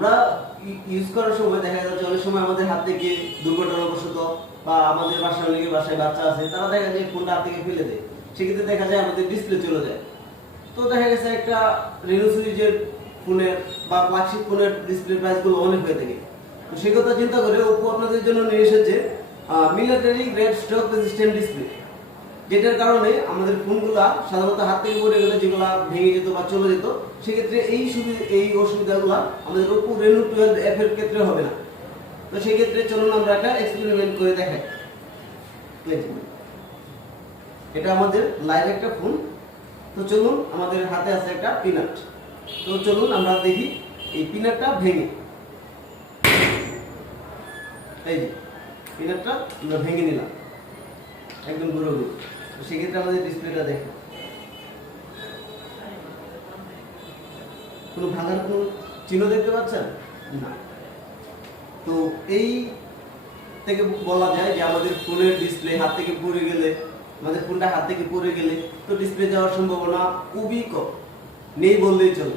আমরা ইউজ করার সময় দেখা যাচ্ছে অনেক সময় আমাদের হাত থেকে দুর্ঘটনাবশত বা আমাদের বাসায় অনেকে বাসায় বাচ্চা আছে, তারা দেখা যায় ফোনটা হাত থেকে ফেলে দেয়, সেক্ষেত্রে দেখা যায় আমাদের ডিসপ্লে চলে যায়। তো দেখা গেছে একটা রেনো সিরিজের ফোনের বা ফ্ল্যাগশিপ ফোনের ডিসপ্লে প্রাইসগুলো অনেক হয়ে থাকে। তো সেই কথা চিন্তা করে ওপো আপনাদের জন্য নিয়ে এসেছে military grade stroke resistant display, যেটার কারণে আমাদের ফোনগুলা সাধারণত হাত থেকে পড়ে গেলে যেগুলো ভেঙে যেত বা চলে যেত, সেক্ষেত্রে এই অসুবিধাগুলো আমাদের ওপো রেনো 12F এর ক্ষেত্রে হবে না। তো সেই ক্ষেত্রে চলুন আমরা একটা এক্সপেরিমেন্ট করে দেখাই। এটা আমাদের লাইভ একটা ফোন। তো চলুন, আমাদের হাতে আছে একটা পিনাট। তো চলুন আমরা দেখি এই পিনাটটা ভেঙে, এই যে পিনাটটা আমরা ভেঙে নিলাম একদম গুঁড়ো গুঁড়ো। তো সেক্ষেত্রে আমাদের ডিসপ্লেটা দেখে কোনো ভাঙার কোনো চিহ্ন দেখতে পাচ্ছেন না। তো এই থেকে বলা যায় যে আমাদের ফোনের ডিসপ্লে হাত থেকে পড়ে গেলে, আমাদের ফোনটা হাত থেকে পড়ে গেলে তো ডিসপ্লে যাওয়ার সম্ভাবনা খুবই কম, নেই বললেই চলে।